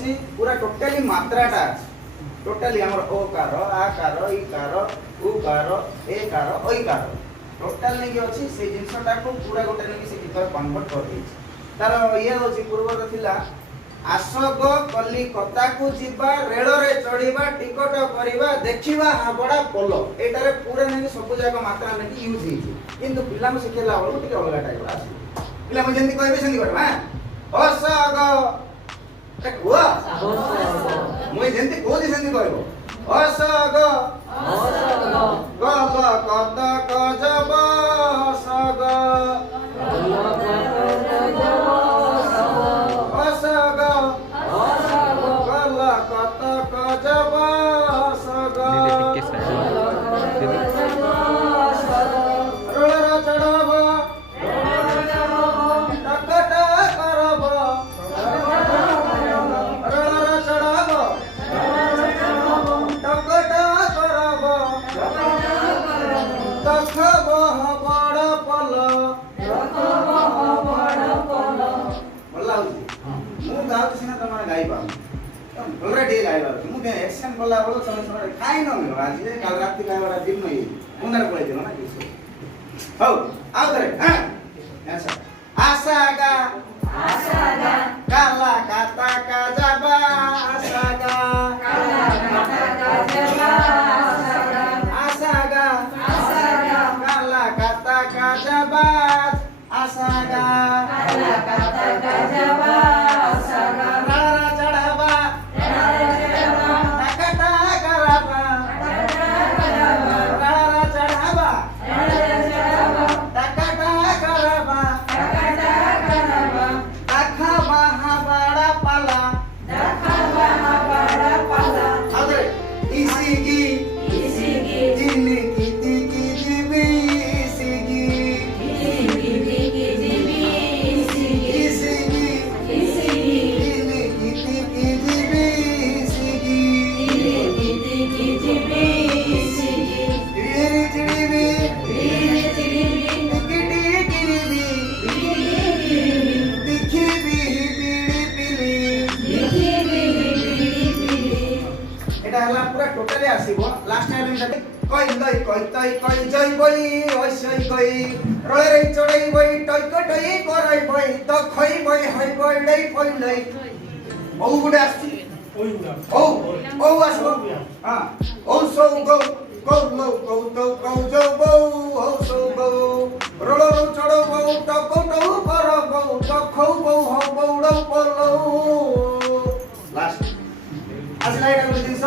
अछि पूरा totally मात्राटा totally हमर ओ कार आ कार ई कार उ कार ए कार ओई कार टोटल नै कि अछि से जिंसटा को पूरा गोटे नै से गीत कन्वर्ट कर दै तार ये होछि पूर्व थिला आसग कलिकता को जीवा रेल रे चढ़ीबा टिकट करिबा देखिबा हाबडा पोलो एटारे पूरा नै सब जाक मात्रा नै यूज हिची किंतु पिला म सिखेला बळो टिके अलगा टाइप आसी पिला म जेंति कहबे सेंति करबा असग हुआ मुई जेंति कोदी सेंति कहबो असग गल कत कजब असग असग गल कत कजब असग रोलर चढ़ब टकट करब रोलर चढ़ब टकट करब तखब बड़ पल भला होची मु गाउ सिना तमा गाइबा ऑलरेडी गाइबा मु के एक्शन बोला बोलो समय समय खाइ न मिलो आज जे काल रात गाइबा दिन नै मुंदर पळे दिनो ना किछ हौ आउ करे हां ऐसा आसागा काला काता का जाबा आसागा आसागा काला काता का जाबा आसागा रारा चढ़ाबा टकटा करबा रारा चढ़ाबा टकटा करबा देखबा हाबड़ा पाला अरे इसीगी जिंदगी की जीवी इसीगी टोटली आसीबो लास्ट टाइम में कई लई कई तई कई जई बई ओसई कई रोले रे चढ़ई बई टई कटई करई बई त खई बई हई बई लई पई लई ओ गुडे आसी ओ आसो हां ओ सो गो लो गो जो बो ओ सो गो रोलो चढ़ो बो त कोटो कर बो त खौ बो हो बौड़ो पलो लास्ट आज लाइट आ जिंस